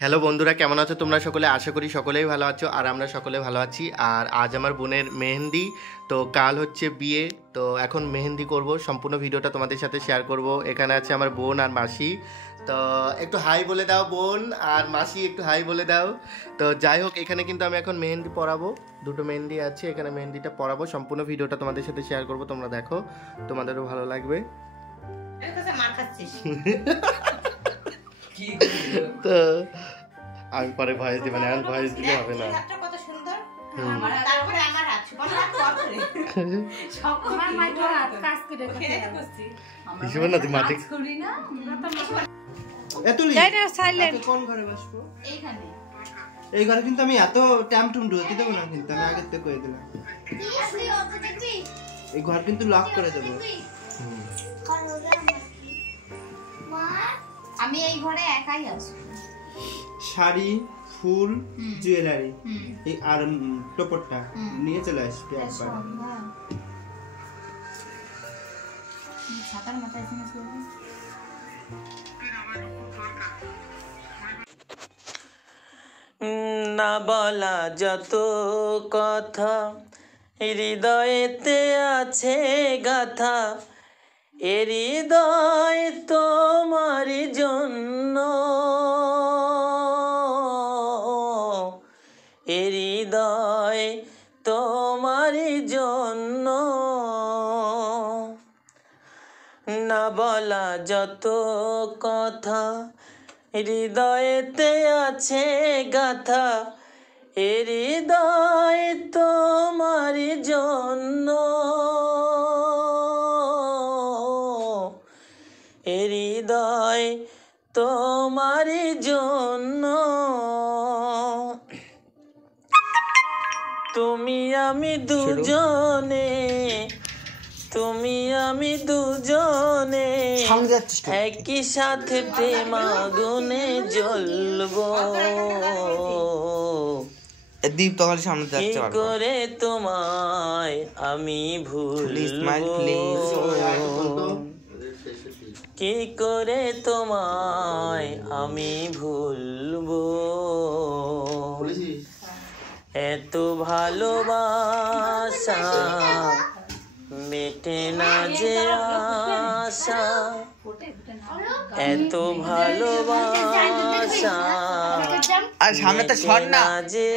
Hello বন্ধুরা, কেমন আছো তোমরা সকলে? আশা করি সকলেই ভালো আছো আর আমরা সকলে ভালো আছি। আর আজ আমার বোনের মেহেন্দি, তো কাল হচ্ছে বিয়ে, তো এখন মেহেন্দি করব। সম্পূর্ণ ভিডিওটা তোমাদের সাথে শেয়ার করব। এখানে আছে আমার বোন আর মাসি। তো একটু হাই বলে দাও বোন, আর মাসি একটু হাই বলে দাও। তো যাই হোক, এখানে কিন্তু আমি এখন মেহেন্দি পরাবো। দুটো মেহেন্দি আছে, এখানে মেহেন্দিটা পরাবো। সম্পূর্ণ ভিডিওটা তোমাদের সাথে শেয়ার করব, তোমরা দেখো, তোমাদেরও ভালো লাগবে। তো আমি পরে ভয়েস দিব না, এখন ভয়েস দিলে হবে না। কত সুন্দর। তারপরে আমার হাত সুবর্ণা কর করে সব আমার মাইটো হাত কাজ করে করছি। হিসেবে না তুই মাটি করি না, আমরা তো এতুলি এটা সাইলেন্ট। কোন ঘরে বসবো? এইখানে। এই ঘরে কিন্তু আমি এত ট্যাম টুম ঢুকতে দেবো না, কিন্তু আমি আগের থেকে কয়ে দিলাম এই ঘর কিন্তু লক করে দেবো। আমি এই ঘরে একাই আছি। শাড়ি, ফুল, জুয়েলারি এই আর টোপরটা নিয়ে চলে আসবে একবার। ছাতার মাথায় জিনিস বলবি না বলা যত কথা হৃদয়েতে আছে গাথা, এ হৃদয় তোমার জন্য, এ হৃদয় তোমার জন্য। না বলা যত কথা হৃদয়েতে আছে গাথা, এ হৃদয় তোমার জন্য, এ হৃদয় তোমার জন্য। তুমি আমি দুজনে, তুমি আমি দুজনে একই সাথে প্রেম আগুনে জ্বলবো। দীপ তো খালি সামনে কি করে তোমায় আমি ভুলবো, কি করে তোমায় আমি ভুলবো। এত ভালোবাসা মেটে না যে আশা, এত ভালোবাসা আর সামনে তো শট না যে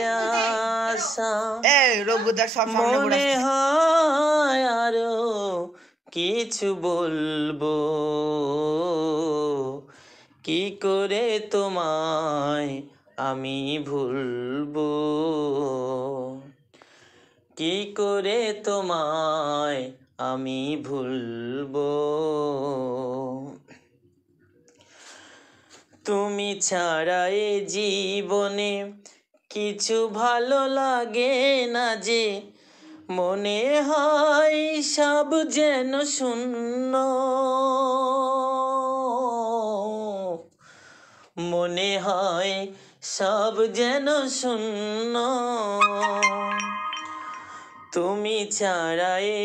আশা। এই রঘুদার সব সামনে মনে হয় আরো কিছু বলবো, কি করে তোমায় আমি ভুলবো, কি করে তোমায় আমি ভুলবো। তুমি ছাড়া এ জীবনে কিছু ভালো লাগে না যে, মনে হয় সব যেন শূন্য, মনে হয় সব যেন শূন্য। তুমি ছাড়া এ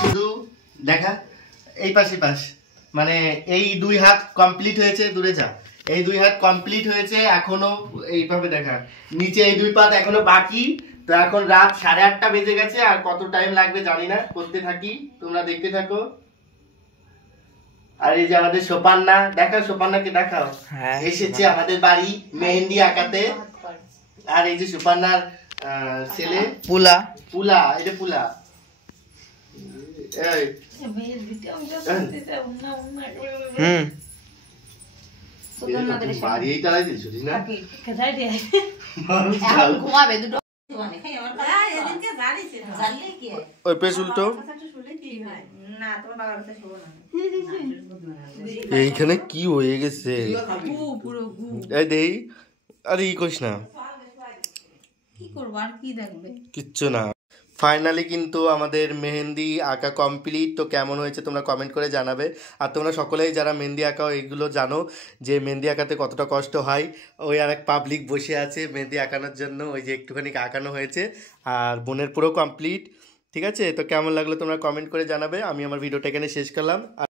শুধু দেখা এই পাশে পাশ, মানে এই দুই হাত কমপ্লিট হয়েছে, দূরে যা, এই দুই হাত কমপ্লিট হয়েছে, এখনো এইভাবে দেখা, নিচে এই দুই পাত এখনো বাকি। তো এখন রাত 8:30 বেজে গেছে, আর কত টাইম লাগবে জানি না, করতে থাকি, তোমরা দেখতে থাকো। আর এই যে আমাদের সোপান্না, দেখাও সোপান্নাকে দেখাও, এসেছে আমাদের বাড়ি মেহেন্দি আঁকাতে। আর এই যে সোপান্নার ছেলে পুলা, পুলা, এটা পুলা। এই বাড়িই চালাই দিয়েছো না? ওই পেছ উল্টো, এইখানে কি হয়ে গেছে? এই দেই, আরে ই কইস না, কি করব আর কি দেখবে, কিচ্ছু না। ফাইনালি কিন্তু আমাদের মেহেন্দি আঁকা কমপ্লিট। তো কেমন হয়েছে তোমরা কমেন্ট করে জানাবে। আর তোমরা সকলেই যারা মেহেন্দি আঁকাও এগুলো জানো যে মেহেন্দি আঁকাতে কতটা কষ্ট হয়। ওই আর এক পাবলিক বসে আছে মেহেন্দি আঁকানোর জন্য, ওই যে একটুখানি আঁকানো হয়েছে। আর বোনের পুরো কমপ্লিট। ঠিক আছে, তো কেমন লাগলো তোমরা কমেন্ট করে জানাবে। আমি আমার ভিডিওটা এখানে শেষ করলাম।